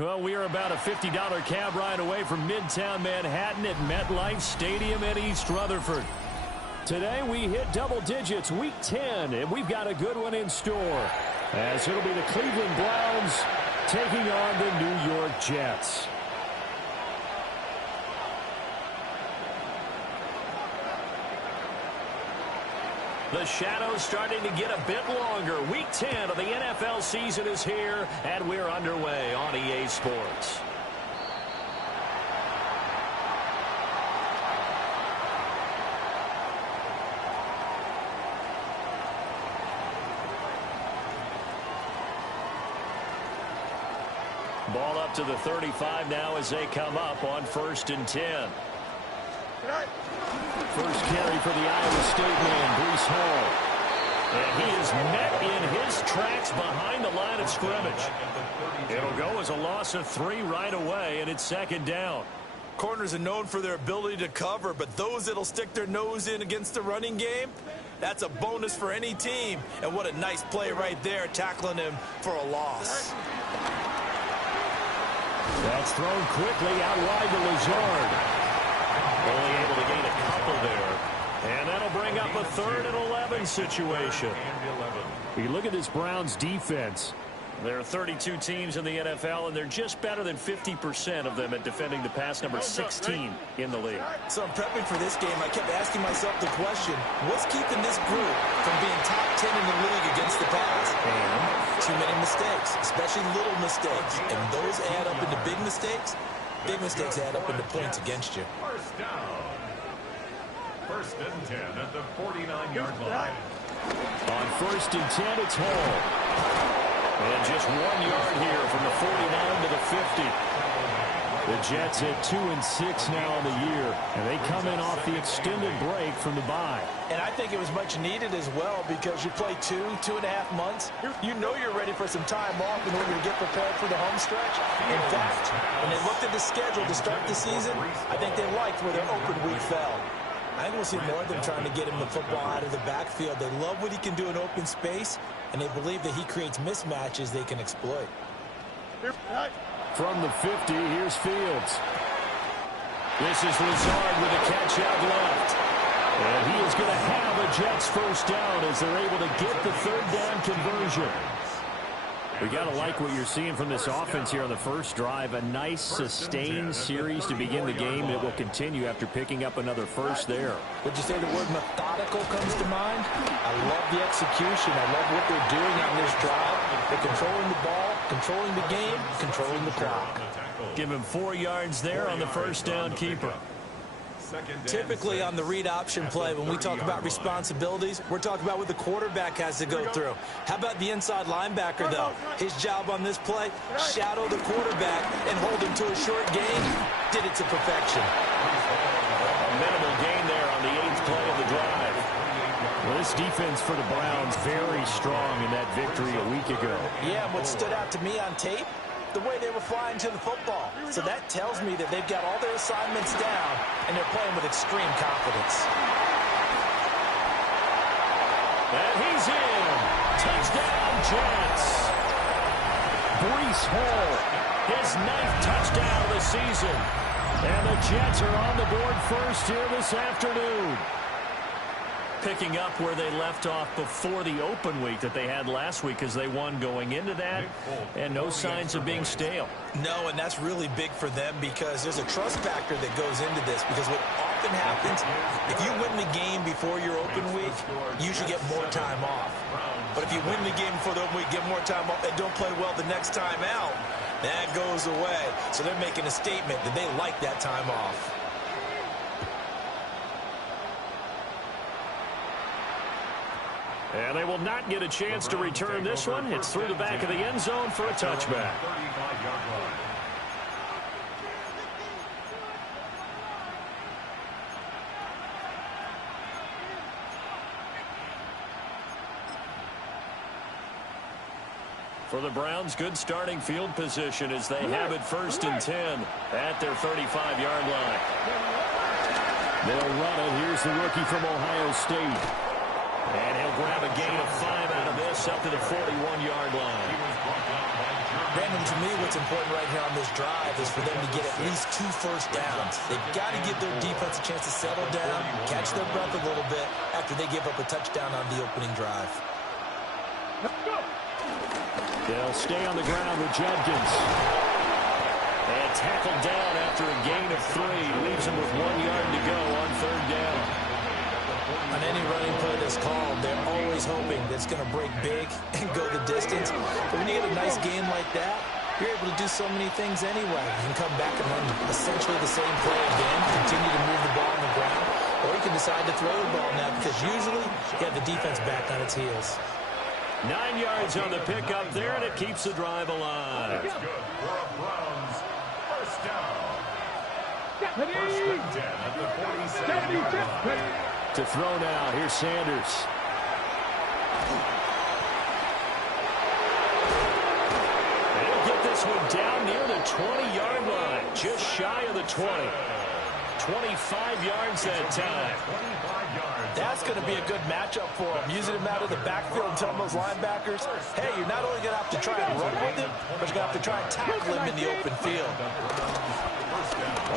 Well, we are about a $50 cab ride away from Midtown Manhattan at MetLife Stadium in East Rutherford. Today we hit double digits, week 10, and we've got a good one in store, as it'll be the Cleveland Browns taking on the New York Jets. The shadow's starting to get a bit longer. Week 10 of the NFL season is here, and we're underway on EA Sports. Ball up to the 35 now as they come up on 1st and 10. First carry for the Iowa State man, Breece Hall. And he is met in his tracks behind the line of scrimmage. It'll go as a loss of 3 right away, and it's 2nd down. Corners are known for their ability to cover, but those that'll stick their nose in against the running game, that's a bonus for any team. And what a nice play right there, tackling him for a loss. That's thrown quickly out wide to Lazard. Only able to gain a couple there. And that'll bring up a 3rd and 11 situation. You look at this Browns defense. There are 32 teams in the NFL, and they're just better than 50% of them at defending the pass, number 16 in the league. So I'm prepping for this game. I kept asking myself the question, what's keeping this group from being top 10 in the league against the pass? And too many mistakes, especially little mistakes. And those add up into big mistakes. Big mistakes add up into points against you. First down. 1st and 10 at the 49-yard line. On 1st and 10, it's Hall. And just 1 yard here from the 49 to the 50. The Jets at 2-6 now on the year, and they come in off the extended break from the bye. And I think it was much needed as well, because you play 2.5 months. You know you're ready for some time off in order to get prepared for the home stretch. In fact, when they looked at the schedule to start the season, I think they liked where their open week fell. I think we'll see more of them trying to get him the football out of the backfield. They love what he can do in open space, and they believe that he creates mismatches they can exploit. From the 50, here's Fields. This is Lazard with a catch out left. And he is going to have a Jets first down as they're able to get the 3rd down conversion. We got to like what you're seeing from this offense here on the first drive. A nice, sustained series to begin the game that will continue after picking up another first there. Would you say the word methodical comes to mind? I love the execution. I love what they're doing on this drive. They're controlling the ball, controlling the game, controlling the clock. Give him 4 yards there on the first down keeper. Typically on the read option play, when we talk about responsibilities, we're talking about what the quarterback has to go through. How about the inside linebacker, though? His job on this play, shadow the quarterback and hold him to a short gain. Did it to perfection. A minimal gain there on the 8th play of the drive. Well, this defense for the Browns very strong in that victory a week ago. Yeah, and what stood out to me on tape, the way they were flying to the football. So that tells me that they've got all their assignments down, and they're playing with extreme confidence. And he's in. Touchdown, Jets. Breece Hall, his 9th touchdown of the season. And the Jets are on the board first here this afternoon. Picking up where they left off before the open week that they had last week, as they won going into that, and no signs of being stale. No, and that's really big for them, because there's a trust factor that goes into this, because what often happens, if you win the game before your open week, you should get more time off. But if you win the game before the open week, get more time off, and don't play well the next time out, that goes away. So they're making a statement that they like that time off. And they will not get a chance to return this one. It's through the back of the end zone for a touchback. For the Browns, good starting field position as they have it 1st and 10 at their 35-yard line. They'll run it. Here's the rookie from Ohio State. And he'll grab a gain of 5 out of this himself to the 41-yard line. Brandon, to me, what's important right here on this drive is for them to get at least 2 first downs. They've got to give their defense a chance to settle down, catch their breath a little bit after they give up a touchdown on the opening drive. They'll stay on the ground with Jenkins. And tackled down after a gain of 3. Leaves him with 1 yard to go on 3rd down. On any running play that's called, they're always hoping that it's going to break big and go the distance. But when you get a nice game like that, you're able to do so many things anyway. You can come back and run essentially the same play again, continue to move the ball on the ground, or you can decide to throw the ball now because usually you have the defense back on its heels. 9 yards on the pickup there, and it keeps the drive alive. That's good for a Browns first down. First and 10 at the 47-yard line. To throw now, here's Sanders. They'll get this one down near the 20-yard line, just shy of the 20. 25 yards that time. That's going to be a good matchup for him. Using him out of the backfield and telling those linebackers, hey, you're not only going to have to try and run with him, but you're going to have to try and tackle him in the open field.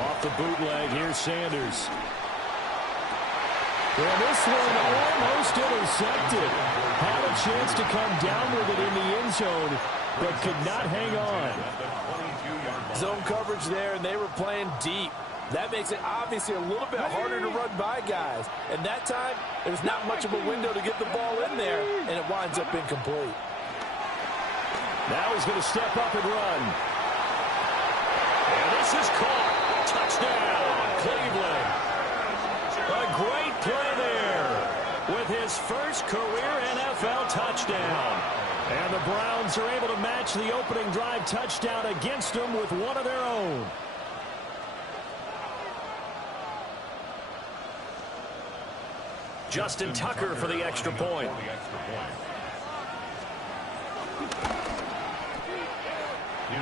Off the bootleg, here's Sanders. Well, this one almost intercepted. Had a chance to come down with it in the end zone, but could not hang on. Zone coverage there, and they were playing deep. That makes it obviously a little bit harder to run by guys. And that time, there's not much of a window to get the ball in there, and it winds up incomplete. Now he's going to step up and run. And this is caught. Touchdown, Cleveland. A great play there with his first career NFL touchdown. And the Browns are able to match the opening drive touchdown against them with one of their own. Justin Tucker for the extra point.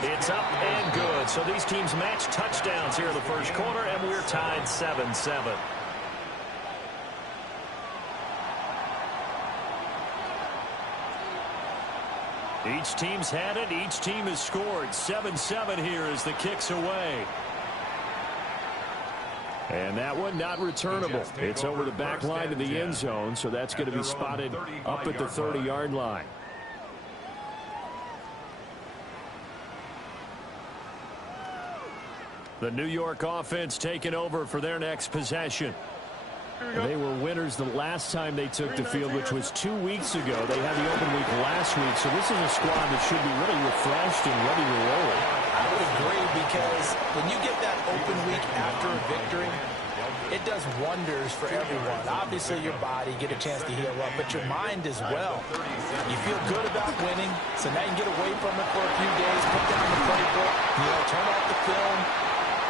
It's up and good. So these teams match touchdowns here in the first quarter, and we're tied 7-7. Each team's had it. Each team has scored. 7-7 here as the kick's away. And that one not returnable. It's over the back line of the end zone, so that's going to be spotted up at the 30-yard line. The New York offense taking over for their next possession. They were winners the last time they took the field, which was 2 weeks ago. They had the open week last week, so this is a squad that should be really refreshed and ready to roll. I would agree, because when you get that open week after a victory, it does wonders for everyone. Obviously, your body, get a chance to heal up, but your mind as well. You feel good about winning, so now you can get away from it for a few days, put down the playbook, turn off the film,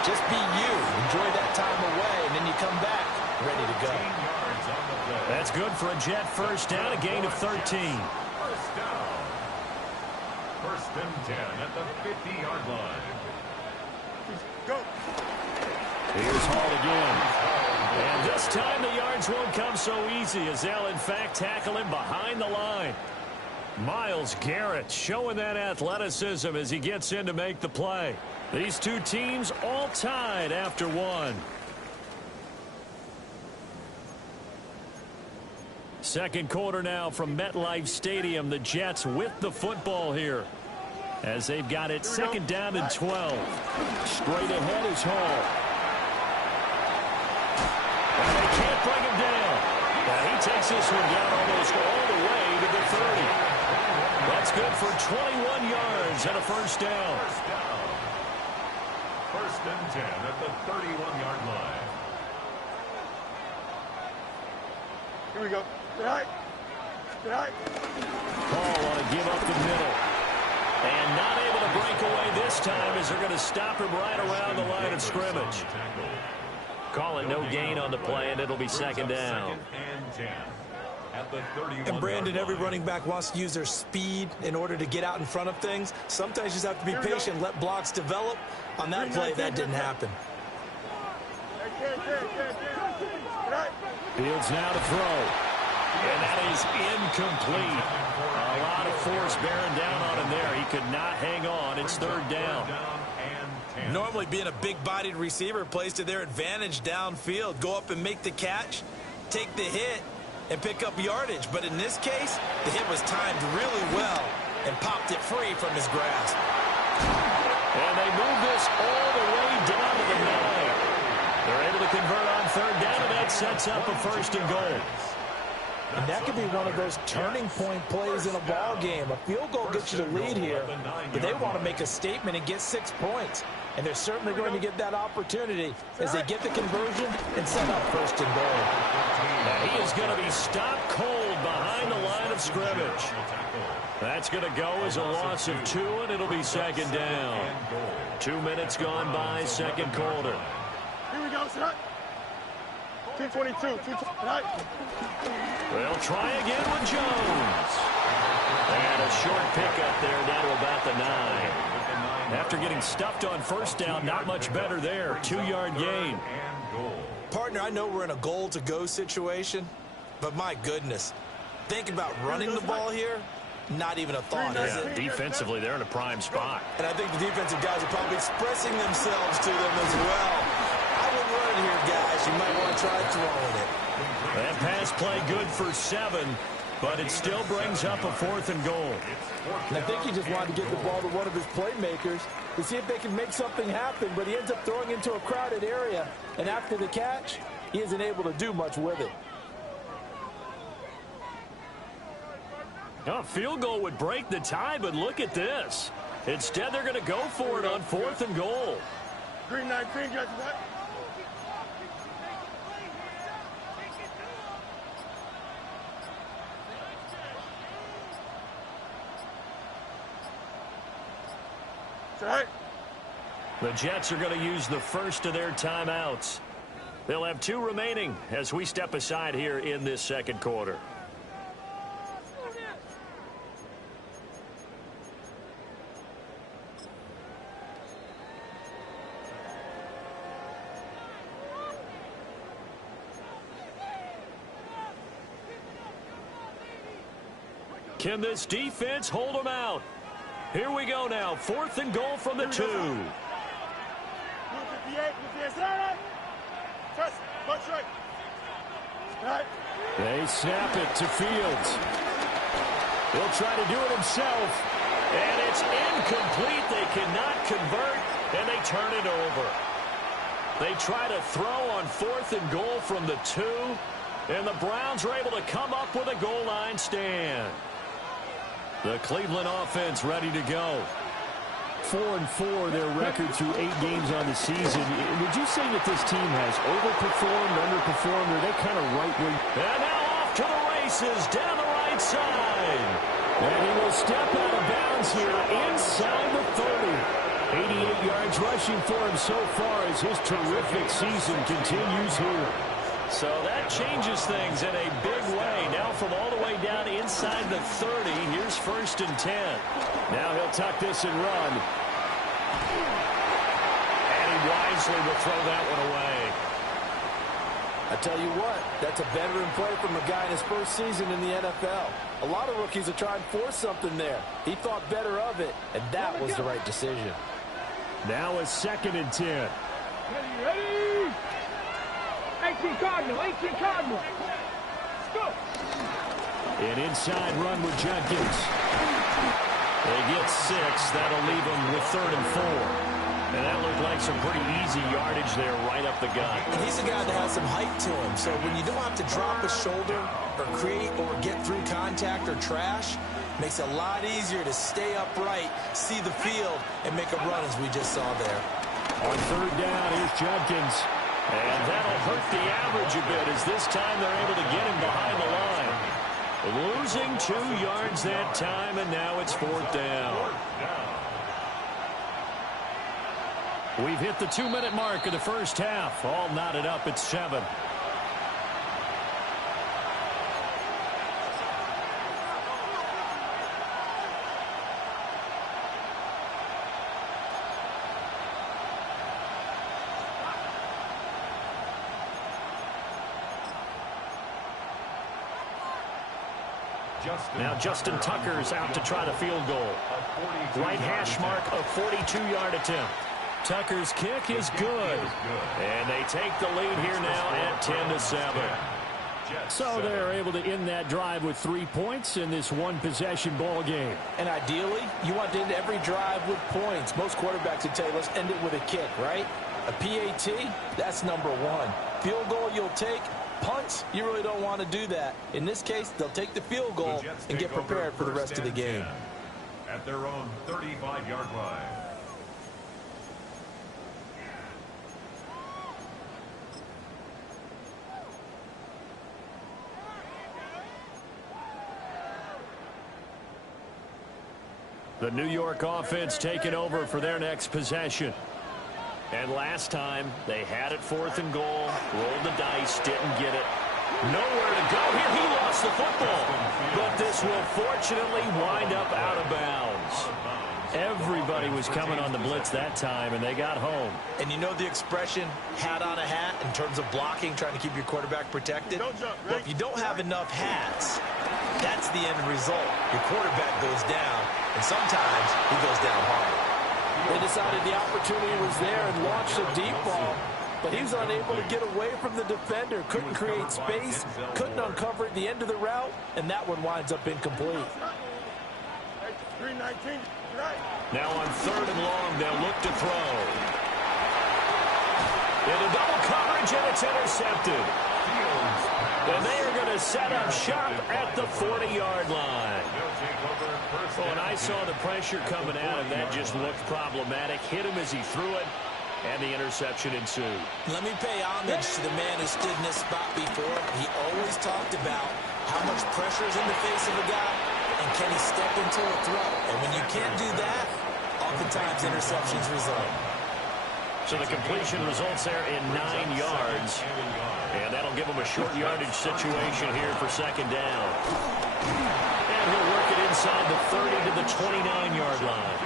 just be you. Enjoy that time away, and then you come back ready to go. That's good for a Jet first down, a gain of 13. First down. First and 10 at the 50-yard line. Go. Here's Hall again. And this time the yards won't come so easy, as they'll in fact tackle him behind the line. Myles Garrett showing that athleticism as he gets in to make the play. These two teams all tied after one. Second quarter now from MetLife Stadium. The Jets with the football here as they've got it second down and 12. Straight ahead is Hall. And they can't bring him down. Now he takes this one down almost all the way to the 30. That's good for 21 yards and a first down. First and 10 at the 31-yard line. Here we go. Hall want to give up the middle. And not able to break away this time as they're going to stop him right around the line of scrimmage. Call it no gain on the play, and it'll be second down. And Brandon, every running back wants to use their speed in order to get out in front of things. Sometimes you just have to be patient, let blocks develop. On that play, that didn't happen. Fields now to throw. And that is incomplete. A lot of force bearing down on him there. He could not hang on. It's third down. Normally, being a big-bodied receiver plays to their advantage downfield. Go up and make the catch, take the hit, and pick up yardage. But in this case, the hit was timed really well and popped it free from his grasp. And they move this all the way down to the 9. They're able to convert on third down, and that sets up a first and goal. And that could be one of those turning point plays in a ball game. A field goal gets you the lead here, but they want to make a statement and get 6 points. And they're certainly going to get that opportunity as they get the conversion and set up first and goal. Now he is going to be stopped cold behind the line of scrimmage. That's going to go as a loss of 2, and it'll be second down. 2 minutes gone by, second quarter. Here we go, sir. 222. They'll try again with Jones. And a short pickup there down to about the 9. After getting stuffed on first down, not much better there. 2-yard gain. Partner, I know we're in a goal-to-go situation, but my goodness, think about running the ball here. Not even a thought, is it? Defensively, they're in a prime spot. And I think the defensive guys are probably expressing themselves to them as well. I would run it here, guys. You might want to try throwing it. That pass play good for 7, but it still brings up a 4th and goal. And I think he just wanted to get the ball to one of his playmakers to see if they can make something happen, but he ends up throwing into a crowded area, and after the catch, he isn't able to do much with it. A field goal would break the tie, but look at this. Instead, they're going to go for it on 4th and goal. Green 19, got that. The Jets are going to use the first of their timeouts. They'll have 2 remaining as we step aside here in this second quarter. Can this defense hold them out? Here we go now. 4th and goal from the 2. They snap it to Fields. He'll try to do it himself. And it's incomplete. They cannot convert, and they turn it over. They try to throw on 4th and goal from the 2, and the Browns are able to come up with a goal line stand. The Cleveland offense ready to go. 4-4 their record through 8 games on the season. Would you say that this team has overperformed, underperformed, or are they kind of right where? And now off to the races down the right side. And he will step out of bounds here inside the 30. 88 yards rushing for him so far as his terrific season continues here. So that changes things in a big way. Now from all the way down inside the 30, here's 1st and 10. Now he'll tuck this and run. And he wisely will throw that one away. I tell you what, that's a veteran play from a guy in his first season in the NFL. A lot of rookies are trying to force something there. He thought better of it, and that was the right decision. Now a 2nd and 10. Ready? 18 Cardinal. Let's go. An inside run with Jenkins. They get 6. That'll leave them with 3rd and 4. And that looked like some pretty easy yardage there right up the gut. He's a guy that has some height to him, so when you don't have to drop a shoulder or create or get through contact or trash, makes it a lot easier to stay upright, see the field, and make a run as we just saw there. On 3rd down, here's Jenkins. And that'll hurt the average a bit as this time they're able to get him behind the line. Losing 2 yards that time, and now it's 4th down. We've hit the 2-minute mark of the first half. All knotted up at 7. Now Justin Tucker's out to try the field goal. Right hash mark, a 42-yard attempt. Tucker's kick is good. And they take the lead here now at 10-7. So they're able to end that drive with 3 points in this one-possession ball game. And ideally, you want to end every drive with points. Most quarterbacks would tell you, let's end it with a kick, right? A PAT, that's number one. Field goal you'll take. Punts, you really don't want to do that. In this case, they'll take the field goal and get prepared for the rest of the game. At their own 35-yard line. The New York offense taking over for their next possession. And last time, they had it 4th and goal, rolled the dice, didn't get it. Nowhere to go here. He lost the football. But this will fortunately wind up out of bounds. Everybody was coming on the blitz that time, and they got home. And you know the expression, hat on a hat, in terms of blocking, trying to keep your quarterback protected? Well, if you don't have enough hats, that's the end result. Your quarterback goes down, and sometimes he goes down hard. They decided the opportunity was there and launched a deep ball, but he was unable to get away from the defender. Couldn't create space, couldn't uncover at the end of the route, and that one winds up incomplete. 319. Now on 3rd and long, they'll look to throw. Into double coverage, and it's intercepted. And they are going to set up shop at the 40-yard line. Oh, and I saw the pressure coming at him. That just looked problematic. Hit him as he threw it, and the interception ensued. Let me pay homage to the man who stood in this spot before. He always talked about how much pressure is in the face of a guy, and can he step into a throw? And when you can't do that, oftentimes interceptions result. So the completion results there in 9 yards. And that'll give him a short yardage situation here for 2nd down. And he'll work it inside the 30 to the 29-yard line.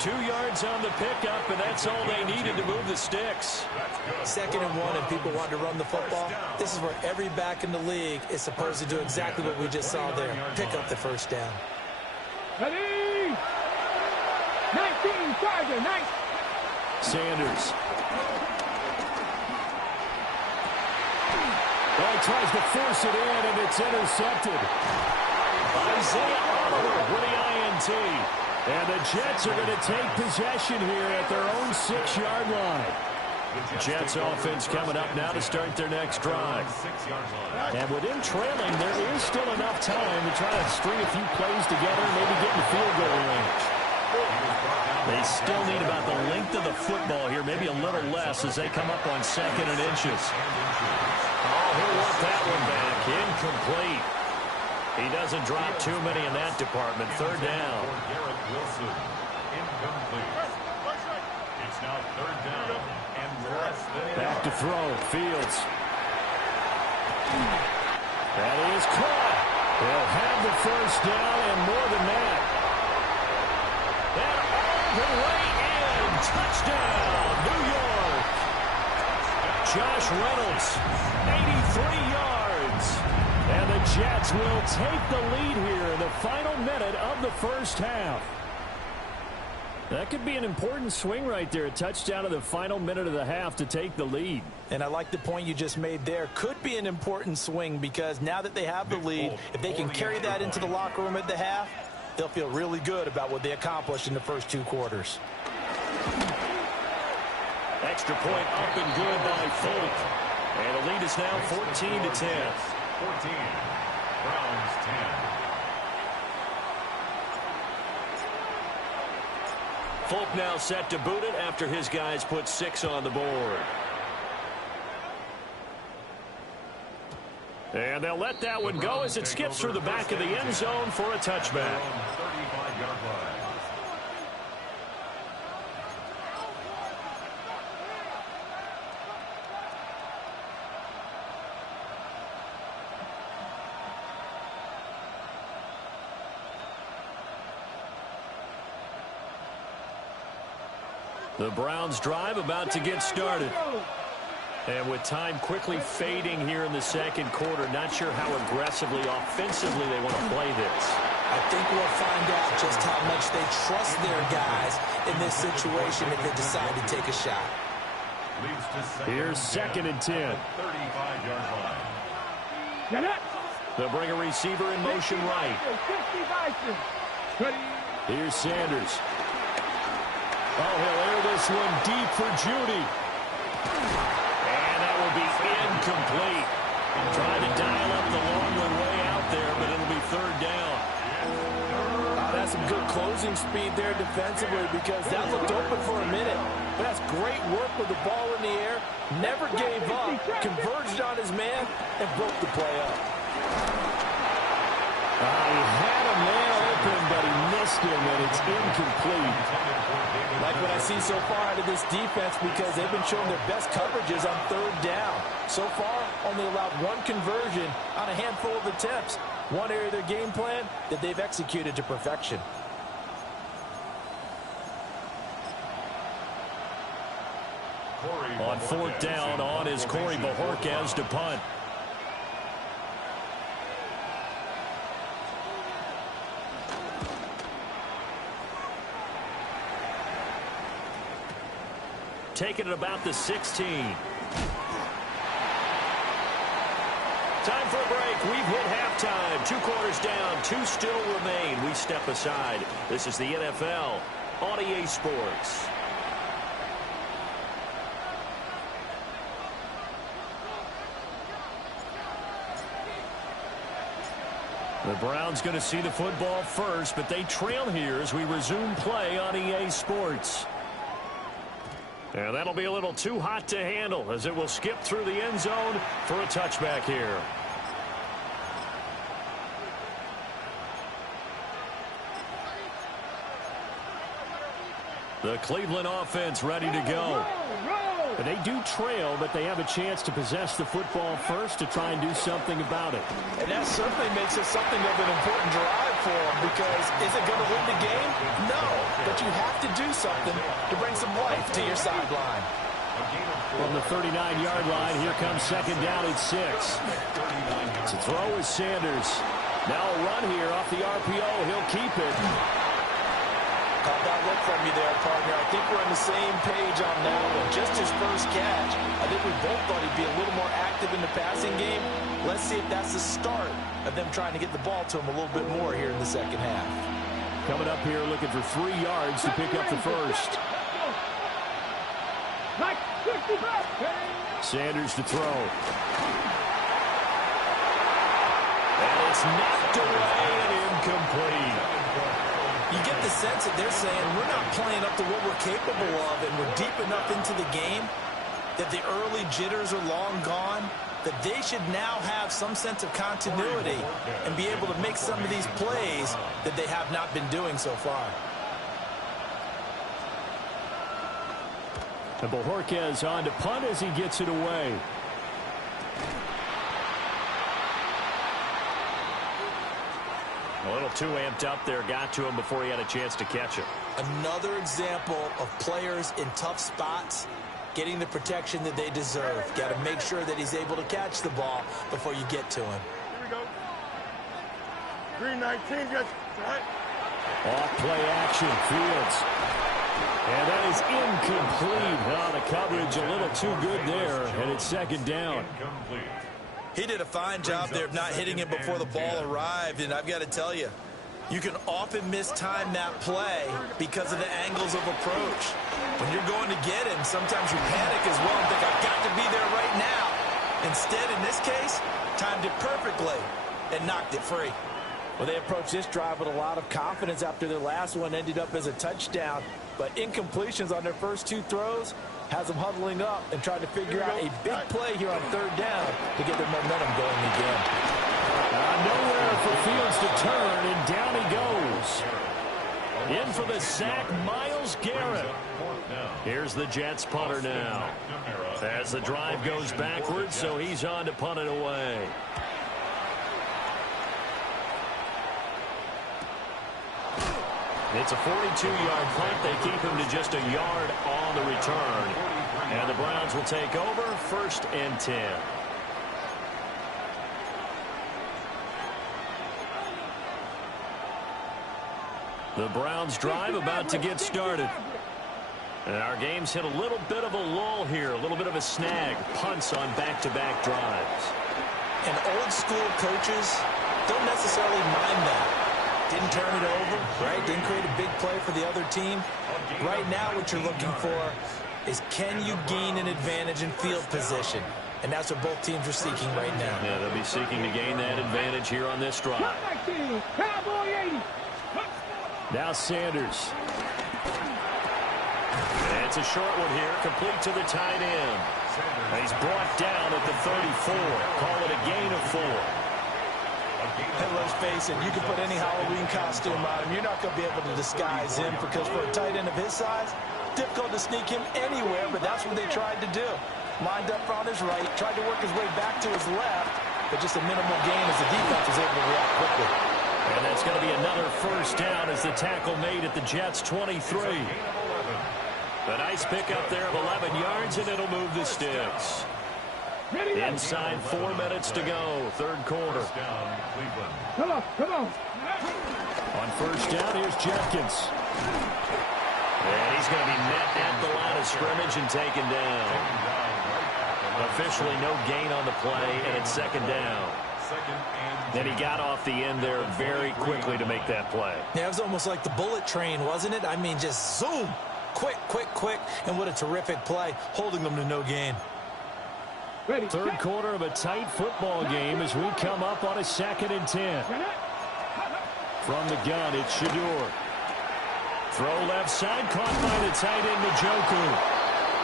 2 yards on the pickup, and that's all they needed to move the sticks. 2nd and 1, and people want to run the football. This is where every back in the league is supposed to do exactly what we just saw there. Pick up the 1st down. Ready? 19, Charger, 9. Sanders. Oh, he tries to force it in, and it's intercepted. Isaiah Oliver with the INT. And the Jets are going to take possession here at their own 6-yard line. Jets offense coming up now to start their next drive. And with him trailing, there is still enough time to try to string a few plays together and maybe get in field goal range. They still need about the length of the football here, maybe a little less as they come up on 2nd and inches. Oh, he'll want that one back. Incomplete. He doesn't drop too many in that department. 3rd down. It's now 3rd down and less than. Back to throw. Fields. That is caught. They'll have the 1st down and more than that. And all the way in. Touchdown, New York. Josh Reynolds, 83 yards. And the Jets will take the lead here in the final minute of the 1st half. That could be an important swing right there. A touchdown in the final minute of the half to take the lead. And I like the point you just made there. Could be an important swing because now that they have the lead, if they can carry that into the locker room at the half, they'll feel really good about what they accomplished in the first 2 quarters. Extra point up and good by Folk. And the lead is now 14-10. 14. Browns 10. Folk now set to boot it after his guys put 6 on the board. And they'll let that one go as it skips through the back of the end zone for a touchback. 35-yard line. The Browns drive about to get started. And with time quickly fading here in the second quarter, not sure how aggressively, offensively they want to play this. I think we'll find out just how much they trust their guys in this situation if they decide to take a shot. Here's 2nd and 10. 35-yard line. Get it. They'll bring a receiver in motion right. Here's Sanders. Oh, he'll air this one deep for Judy. And that will be incomplete. Trying to dial up the long one way out there, but it'll be 3rd down. That's some good closing speed there defensively because that looked open for a minute. But that's great work with the ball in the air. Never gave up, converged on his man, and broke the play up. He had a man open, but he missed him, and it's incomplete. Like what I see so far out of this defense because they've been showing their best coverages on 3rd down. So far, only allowed 1 conversion on a handful of attempts. One area of their game plan that they've executed to perfection. On 4th down, on is Corey Bajorquez to punt. Taking it about the 16. Time for a break. We've hit halftime. 2 quarters down. 2 still remain. We step aside. This is the NFL on EA Sports. The Browns going to see the football first, but they trail here as we resume play on EA Sports. And that'll be a little too hot to handle as it will skip through the end zone for a touchback here. The Cleveland offense ready to go. And they do trail, but they have a chance to possess the football first to try and do something about it. And that certainly makes it something of an important drive for them because is it going to win the game? No, but you have to do something to bring some life to your sideline. From the 39-yard line, here comes 2nd down at 6. To throw is Sanders. Now a run here off the RPO. He'll keep it. Caught that look from you there, partner. I think we're on the same page on that one. Just his first catch. I think we both thought he'd be a little more active in the passing game. Let's see if that's the start of them trying to get the ball to him a little bit more here in the second half. Coming up here looking for 3 yards to pick up the first. Sanders to throw. And it's knocked away and incomplete. You get the sense that they're saying we're not playing up to what we're capable of and we're deep enough into the game that the early jitters are long gone, that they should now have some sense of continuity and be able to make some of these plays that they have not been doing so far. And Bajorquez on to punt as he gets it away. A little too amped up there, got to him before he had a chance to catch it. Another example of players in tough spots getting the protection that they deserve. Got to make sure that he's able to catch the ball before you get to him. Here we go. 319, just right. Off play action, Fields. And that is incomplete. Oh, the coverage a little too good there, and it's 2nd down. He did a fine job there of not hitting it before the ball arrived, and I've got to tell you, you can often mistime that play because of the angles of approach. When you're going to get him, sometimes you panic as well and think, I've got to be there right now. Instead, in this case, timed it perfectly and knocked it free. Well, they approached this drive with a lot of confidence after their last one ended up as a touchdown. But incompletions on their first 2 throws has them huddling up and trying to figure out a big play here on 3rd down to get their momentum going again. Nowhere for Fields to turn, and down he goes. In for the sack, Myles Garrett. Here's the Jets punter now. As the drive goes backwards, so he's on to punt it away. It's a 42-yard punt. They keep him to just a yard on the return. And the Browns will take over, 1st and 10. The Browns drive about to get started. And our game's hit a little bit of a lull here, a little bit of a snag. Punts on back-to-back drives. And old-school coaches don't necessarily mind that. Didn't turn it over, right? Didn't create a big play for the other team. Right now what you're looking for is can you gain an advantage in field position? And that's what both teams are seeking right now. Yeah, they'll be seeking to gain that advantage here on this drive. Now Sanders. And it's a short one here, complete to the tight end. And he's brought down at the 34. Call it a gain of 4. And let's face it, you can put any Halloween costume on him. You're not going to be able to disguise him because for a tight end of his size, difficult to sneak him anywhere, but that's what they tried to do. Lined up on his right, tried to work his way back to his left, but just a minimal gain as the defense was able to react quickly. And that's going to be another 1st down as the tackle made at the Jets' 23. A nice pickup there of 11 yards, and it'll move the sticks. Inside 4 minutes to go, 3rd quarter. Come on, come on. On 1st down, here's Jenkins. And he's going to be met at the line of scrimmage and taken down. Officially no gain on the play, and it's 2nd down. Then he got off the end there very quickly to make that play. Yeah, it was almost like the bullet train, wasn't it? I mean, just zoom. Quick, quick, quick. And what a terrific play, holding them to no gain. 3rd quarter of a tight football game as we come up on a 2nd and 10. From the gun, it's Shador. Throw left side, caught by the tight end, Njoku.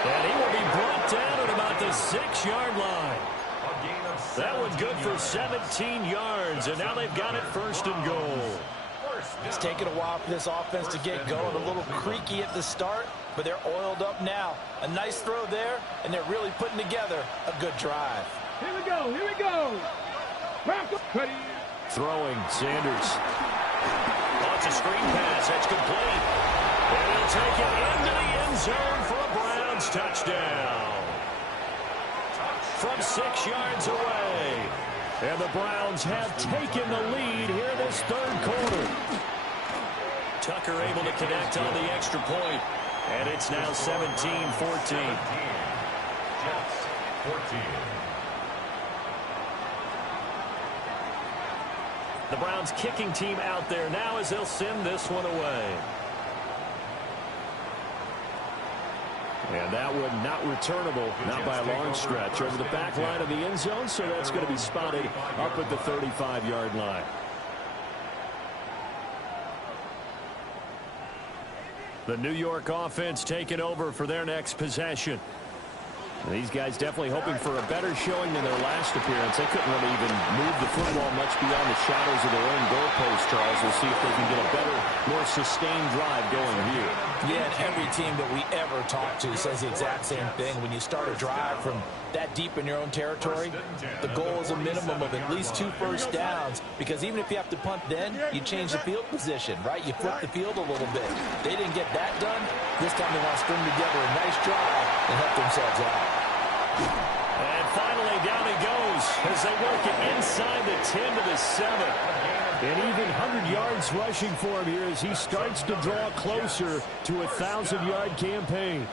And he will be brought down at about the 6-yard line. That one good for 17 yards, and now they've got it 1st and goal. It's taken a while for this offense to get going. A little creaky at the start, but they're oiled up now. A nice throw there, and they're really putting together a good drive. Here we go, here we go. Throwing, Sanders. Launch a screen pass, that's complete. And he'll take it into the end zone for a Browns touchdown. From 6 yards away. And the Browns have taken the lead here this 3rd quarter. Tucker able to connect on the extra point. And it's now 17-14. Jets 14. The Browns kicking team out there now as they'll send this one away. And that one not returnable, not by a long stretch, over the back line of the end zone, so that's going to be spotted up at the 35-yard line. The New York offense taking over for their next possession. These guys definitely hoping for a better showing than their last appearance. They couldn't really even move the football much beyond the shadows of their own goalpost, Charles. We'll see if they can get a better, more sustained drive going here. Yeah, and every team that we ever talk to says the exact same thing. When you start a drive from that deep in your own territory, the goal is a minimum of at least 2 first downs, because even if you have to punt then, you change the field position, right? You flip the field a little bit. They didn't get that done. This time they want to string together a nice drive and help themselves out. And finally, down he goes as they work it inside the 10 to the 7. And even 100 yards rushing for him here as he starts to draw closer to a 1,000-yard campaign.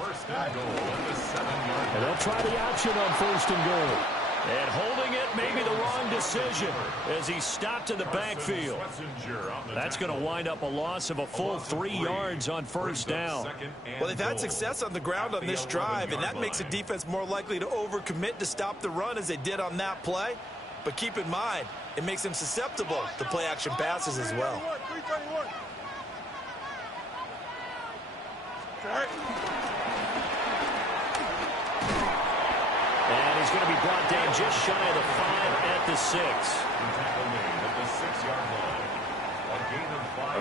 And they'll try the option on 1st and goal. And holding it may be the wrong decision as he stopped in the backfield. That's going to wind up a loss of a full 3 yards on 1st down. Well, they've had success on the ground on this drive, and that makes the defense more likely to overcommit to stop the run as they did on that play. But keep in mind, it makes them susceptible to play-action passes as well. And he's going to be brought down just shy of the 5 at the 6.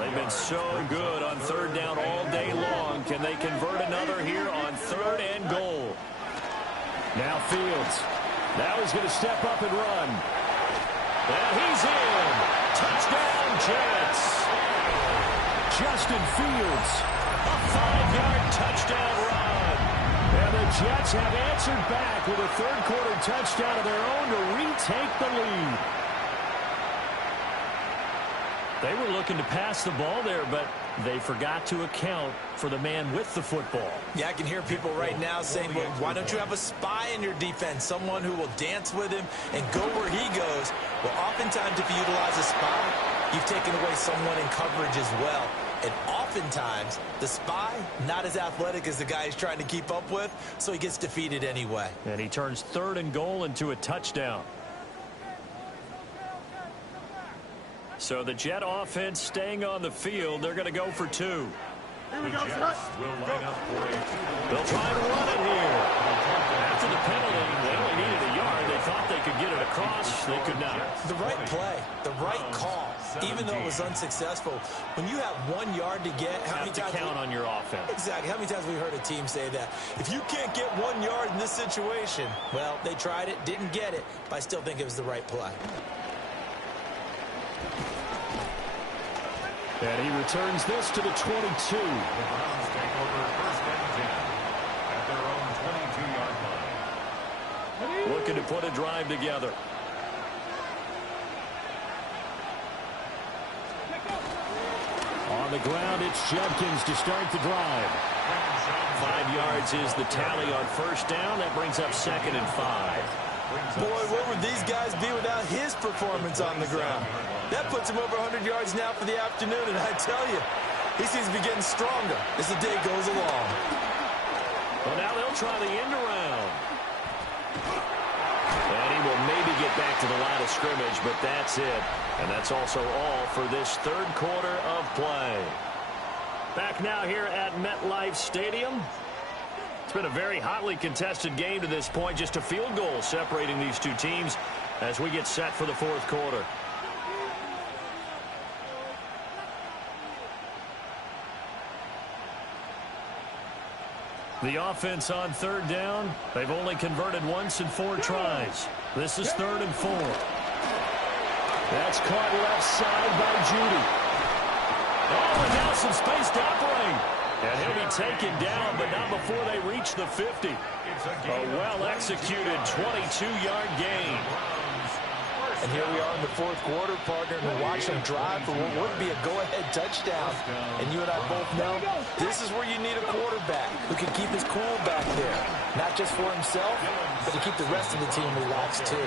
They've been so good on 3rd down all day long. Can they convert another here on 3rd and goal? Now Fields. Now he's going to step up and run. And he's in. Touchdown, Jets. Justin Fields. A 5-yard touchdown run. And the Jets have answered back with a third-quarter touchdown of their own to retake the lead. They were looking to pass the ball there, but they forgot to account for the man with the football. Yeah, I can hear people right now saying, well, why don't you have a spy in your defense, someone who will dance with him and go where he goes? Well, oftentimes if you utilize a spy, you've taken away someone in coverage as well. And oftentimes, the spy, not as athletic as the guy he's trying to keep up with, so he gets defeated anyway. And he turns 3rd and goal into a touchdown. So the Jet offense staying on the field. They're going to go for 2. Here we go, Jets will line up for a 2-point. They'll try to run it here. After the penalty, they only needed a yard. They thought they could get it across. They could not. The right play, the right call, even though it was unsuccessful. When you have 1 yard to get, how many times count on your offense? Exactly. How many times have we heard a team say that? If you can't get 1 yard in this situation, well, they tried it, didn't get it, but I still think it was the right play. And he returns this to the 22. The Browns take over 1st and 10 at their own 22-yard line. Looking to put a drive together. On the ground, it's Judkins to start the drive. 5 yards is the tally on 1st down. That brings up 2nd and 5. Boy, what would these guys be without his performance on the ground? That puts him over 100 yards now for the afternoon, and I tell you, he seems to be getting stronger as the day goes along. Well, now they'll try the end around. And he will maybe get back to the line of scrimmage, but that's it. And that's also all for this 3rd quarter of play. Back now here at MetLife Stadium. It's been a very hotly contested game to this point. Just a field goal separating these two teams as we get set for the 4th quarter. The offense on 3rd down. They've only converted once in 4 tries. This is 3rd and 4. That's caught left side by Judy. Oh, and now some space to operate. And he'll be taken down, but not before they reach the 50. A well-executed 22-yard gain. And here we are in the 4th quarter, partner, and we're watching them drive for what would be a go-ahead touchdown. And you and I both know this is where you need a quarterback who can keep his cool back there. Not just for himself, but to keep the rest of the team relaxed, too.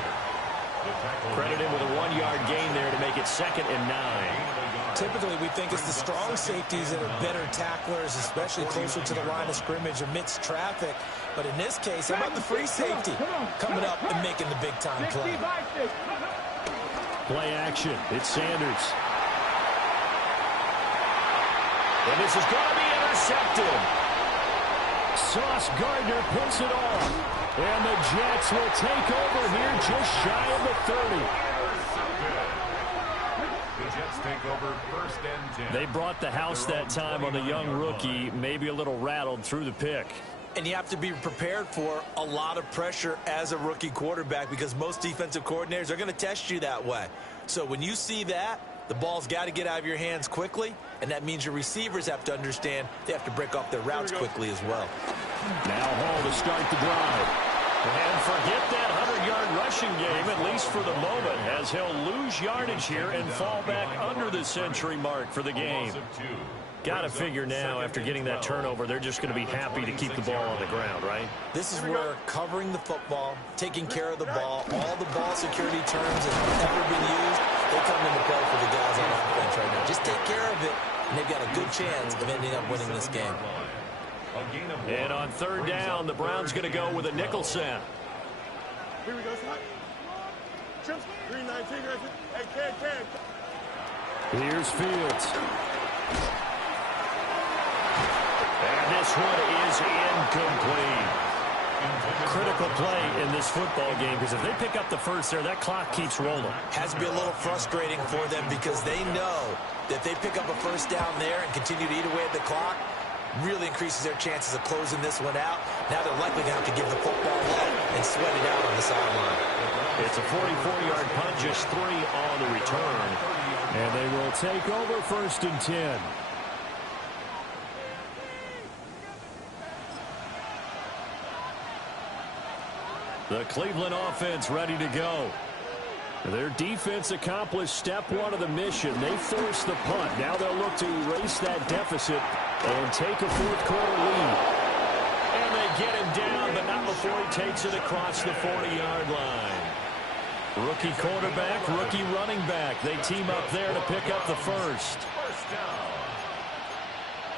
Credit him with a 1-yard gain there to make it 2nd and 9. Typically, we think it's the strong safeties that are better tacklers, especially closer to the line of scrimmage amidst traffic. But in this case, how about the free safety coming up and making the big-time play? Play action. It's Sanders. And this is going to be intercepted. Sauce Gardner puts it off. And the Jets will take over here just shy of the 30. Take over 1st and 10. They brought the house that time on the young rookie, maybe a little rattled through the pick. And you have to be prepared for a lot of pressure as a rookie quarterback because most defensive coordinators are going to test you that way. So when you see that, the ball's got to get out of your hands quickly, and that means your receivers have to understand they have to break off their routes quickly as well. Now Hall to start the drive. And forget that 100-yard rushing game, at least for the moment, as he'll lose yardage here and fall back under the century mark for the game. Got to figure now, after getting that turnover, they're just going to be happy to keep the ball on the ground, right? This is where covering the football, taking care of the ball, all the ball security terms that have ever been used, they come into play for the guys on offense right now. Just take care of it, and they've got a good chance of ending up winning this game. And on 3rd down, the Browns going to go with a nickel set. Here we go, Scott. Trips, 319 right there. Hey, Here's Fields. And this one is incomplete. Critical play in this football game because if they pick up the first there, that clock keeps rolling. Has to be a little frustrating for them because they know that if they pick up a 1st down there and continue to eat away at the clock, really increases their chances of closing this one out. Now they're likely going to have to give the football up and sweat it out on the sideline. It's a 44-yard punt, just 3 on the return. And they will take over 1st and 10. The Cleveland offense ready to go. Their defense accomplished step one of the mission. They forced the punt. Now they'll look to erase that deficit and take a fourth-quarter lead. And they get him down, but not before he takes it across the 40-yard line. Rookie quarterback, rookie running back. They team up there to pick up the first. First down.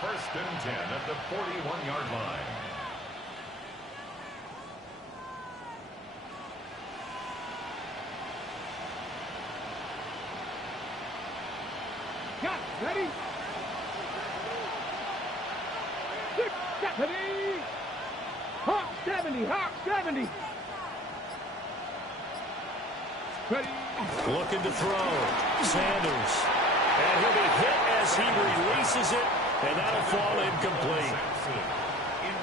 1st and 10 at the 41-yard line. Got ready. Ready. Hawk 70. Hawk 70. Ready. Looking to throw. Sanders. And he'll be hit as he releases it, and that'll fall incomplete.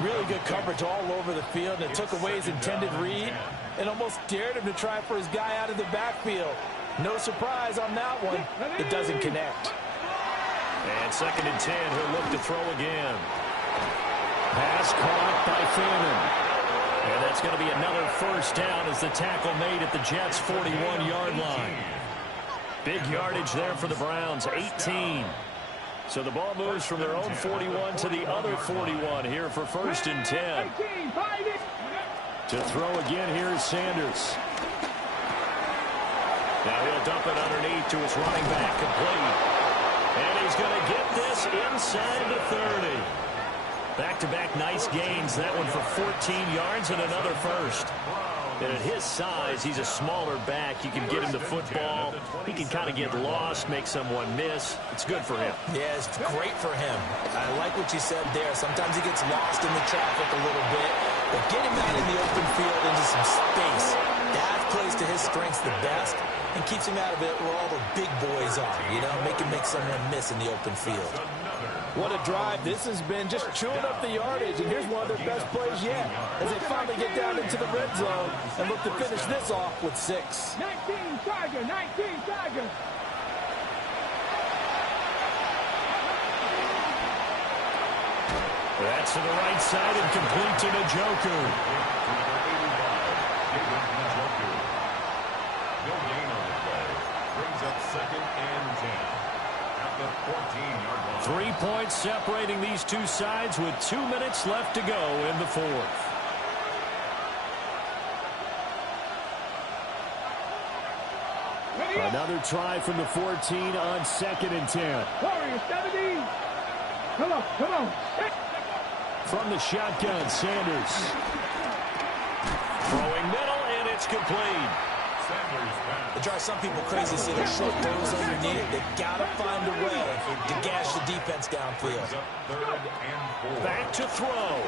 Really good coverage all over the field, and it took away his intended read and almost dared him to try for his guy out of the backfield. No surprise on that one. It doesn't connect. And 2nd and 10, he'll look to throw again. Pass caught by Fannin. And that's going to be another first down as the tackle made at the Jets' 41-yard line. Big yardage there for the Browns, 18. So the ball moves from their own 41 to the other 41 here for 1st and 10. To throw again, here's Sanders. Now he'll dump it underneath to his running back, complete. And he's going to get this inside the 30. Back-to-back nice gains. That one for 14 yards and another first. And at his size, he's a smaller back. You can get him the football. He can kind of get lost, make someone miss. It's good for him. Yeah, it's great for him. I like what you said there. Sometimes he gets lost in the traffic a little bit. But get him out in the open field into some space. That plays to his strengths the best and keeps him out of it where all the big boys are. You know, make someone miss in the open field. What a drive this has been, just chewing up the yardage, and here's one of their best plays yet as they finally get down into the red zone and look to finish this off with 6. 19 Tiger, 19 Tiger. That's to the right side and complete to Njoku. No gain on the play. Brings up 2nd and 10 at the 14-yard line. 3 points separating these two sides with 2 minutes left to go in the 4th. Another try from the 14 on 2nd and 10. Warrior 70. Come on, come on. From the shotgun, Sanders. Throwing middle, and it's complete. It drives some people crazy to see those short throws underneath. They got to find a way to gash the defense downfield. Back to throw.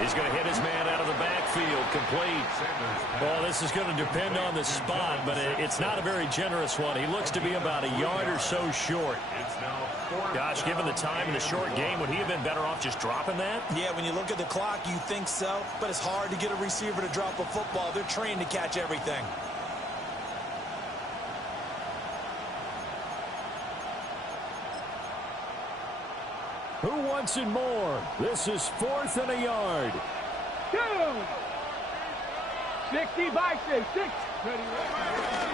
He's going to hit his man out of the backfield, complete. Well, this is going to depend on the spot, but it's not a very generous one. He looks to be about a yard or so short. Gosh, given the time in the short game, would he have been better off just dropping that? Yeah, when you look at the clock, you think so, but it's hard to get a receiver to drop a football. They're trained to catch everything. Who wants it more? This is 4th and a yard. 2. 60 by 6. 6.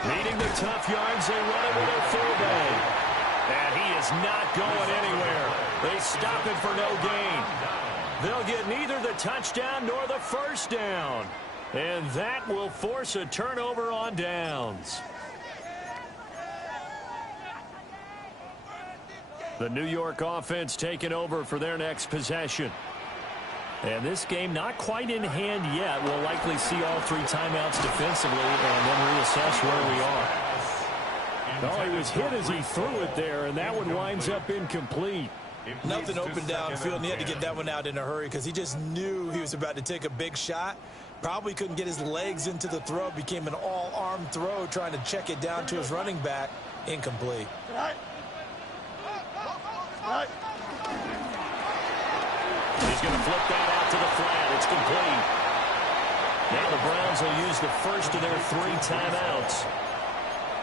Needing the tough yards, they run it with a fullback. And he is not going anywhere. They stop him for no gain. They'll get neither the touchdown nor the first down. And that will force a turnover on downs. The New York offense taking over for their next possession. And this game not quite in hand yet. We'll likely see all 3 timeouts defensively and then reassess where we are. Oh, he was hit as he threw it there, and that one winds up incomplete. Nothing open downfield, and he had to get that one out in a hurry because he just knew he was about to take a big shot. Probably couldn't get his legs into the throw. Became an all-arm throw trying to check it down to his running back. Incomplete. He's going to flip that out to the flat. It's complete. Now the Browns will use the first of their 3 timeouts,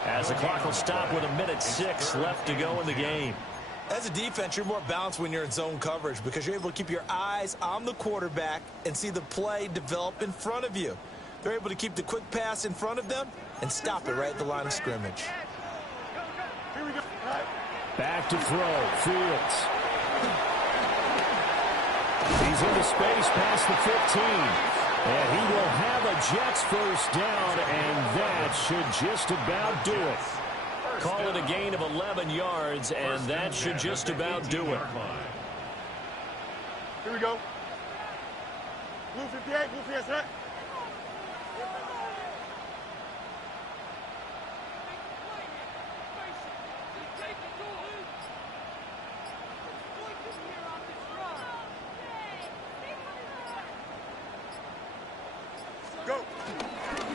as the clock will stop with 1:06 left to go in the game. As a defense, you're more balanced when you're in zone coverage because you're able to keep your eyes on the quarterback and see the play develop in front of you. They're able to keep the quick pass in front of them and stop it right at the line of scrimmage. Here we go. Back to throw. Fields. He's into space past the 15. And he will have a Jets first down, and that should just about do it. Call it a gain of 11 yards, and that should just about do it. Here we go. Blue 58, blue 58, set. Go.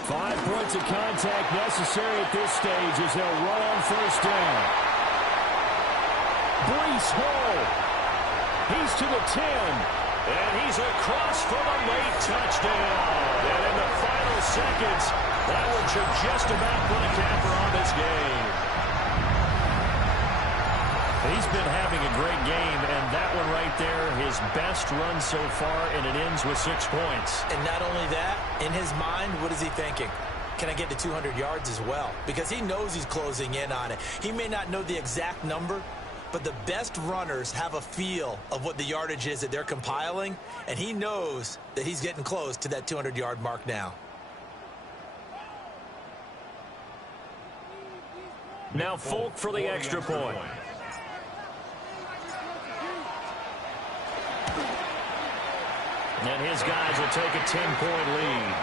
5 points of contact necessary at this stage as they'll run on first down. Brees Hall. He's to the 10. And he's across for the late touchdown. And in the final seconds, that one should just about put a capper on this game. He's been having a great game, and that one right there, his best run so far, and it ends with 6 points. And not only that, in his mind, what is he thinking? Can I get to 200 yards as well? Because he knows he's closing in on it. He may not know the exact number, but the best runners have a feel of what the yardage is that they're compiling, and he knows that he's getting close to that 200-yard mark now. Now Folk for the extra point. And his guys will take a 10-point lead.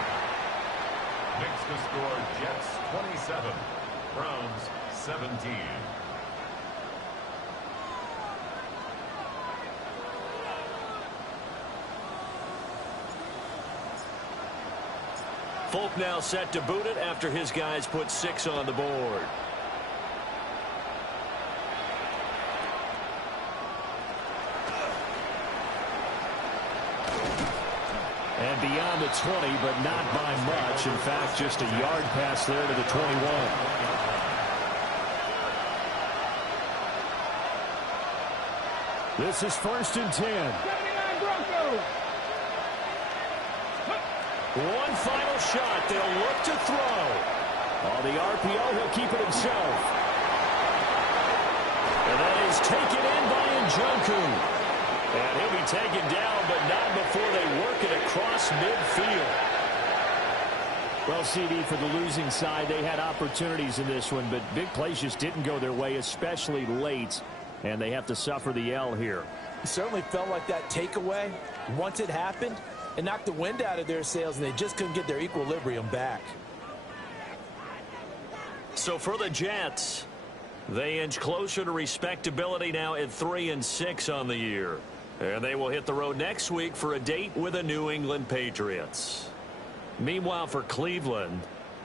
Next to score, Jets 27, Browns 17. Folk now set to boot it after his guys put 6 on the board. And beyond the 20, but not by much. In fact, just a yard pass there to the 21. This is 1st and 10. One final shot. They'll look to throw. On the RPO, he'll keep it himself. And that is taken in by Njoku. And he'll be taken down, but not before they work it across midfield. Well, CD, for the losing side, they had opportunities in this one, but big plays just didn't go their way, especially late, and they have to suffer the L here. It certainly felt like that takeaway, once it happened, it knocked the wind out of their sails, and they just couldn't get their equilibrium back. So for the Jets, they inch closer to respectability now at 3-6 on the year. And they will hit the road next week for a date with the New England Patriots. Meanwhile, for Cleveland,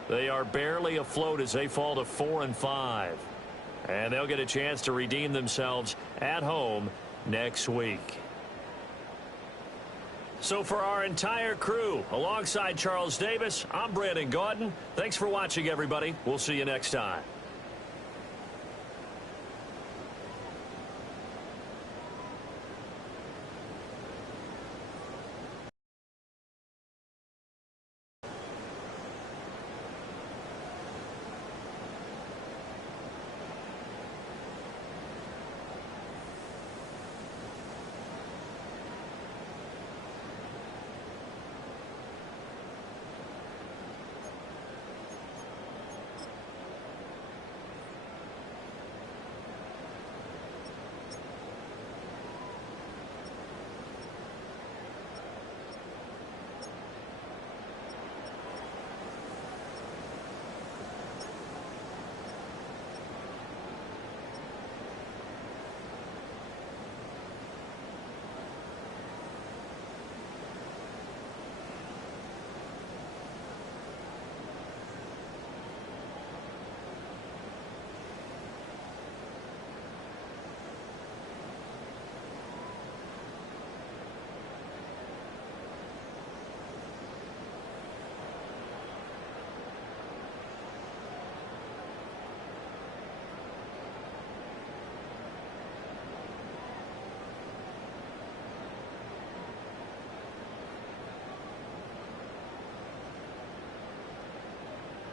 they are barely afloat as they fall to 4-5. And they'll get a chance to redeem themselves at home next week. So for our entire crew, alongside Charles Davis, I'm Brandon Gaudin. Thanks for watching, everybody. We'll see you next time.